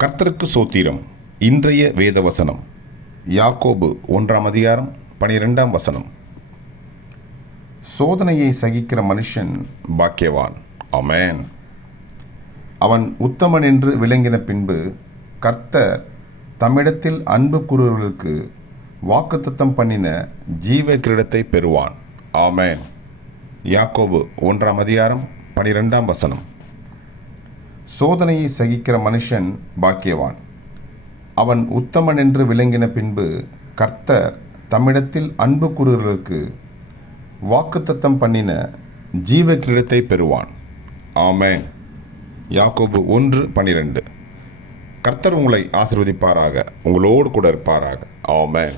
கர்த்தருக்கு சோத்திரம் இன்றைய வேத வசனம் யாக்கோபு ஒன்றாம் அதிகாரம் பனிரெண்டாம் வசனம். சோதனையை சகிக்கிற மனுஷன் பாக்கியவான். அமேன் அவன் உத்தமன் என்று விளங்கின பின்பு கர்த்தர் தம்மிடத்தில் அன்பு கூறுவர்களுக்கு வாக்குத்தத்தம் பண்ணின ஜீவ கிரீடத்தை பெறுவான். ஆமேன். யாக்கோபு ஒன்றாம் அதிகாரம் பனிரெண்டாம் வசனம். சோதனையை சகிக்கிற மனுஷன் பாக்கியவான். அவன் உத்தமன் என்று விளங்கின பின்பு கர்த்தர் தம்மிடத்தில் அன்பு கூறுவர்களுக்கு வாக்குத்தத்தம் பண்ணின ஜீவ கிரீடத்தை பெறுவான். ஆமென். யாக்கோபு ஒன்று பனிரெண்டு கர்த்தர் உங்களை ஆசிர்வதிப்பாராக உங்களோடு கூட இருப்பாராக. ஆமென்.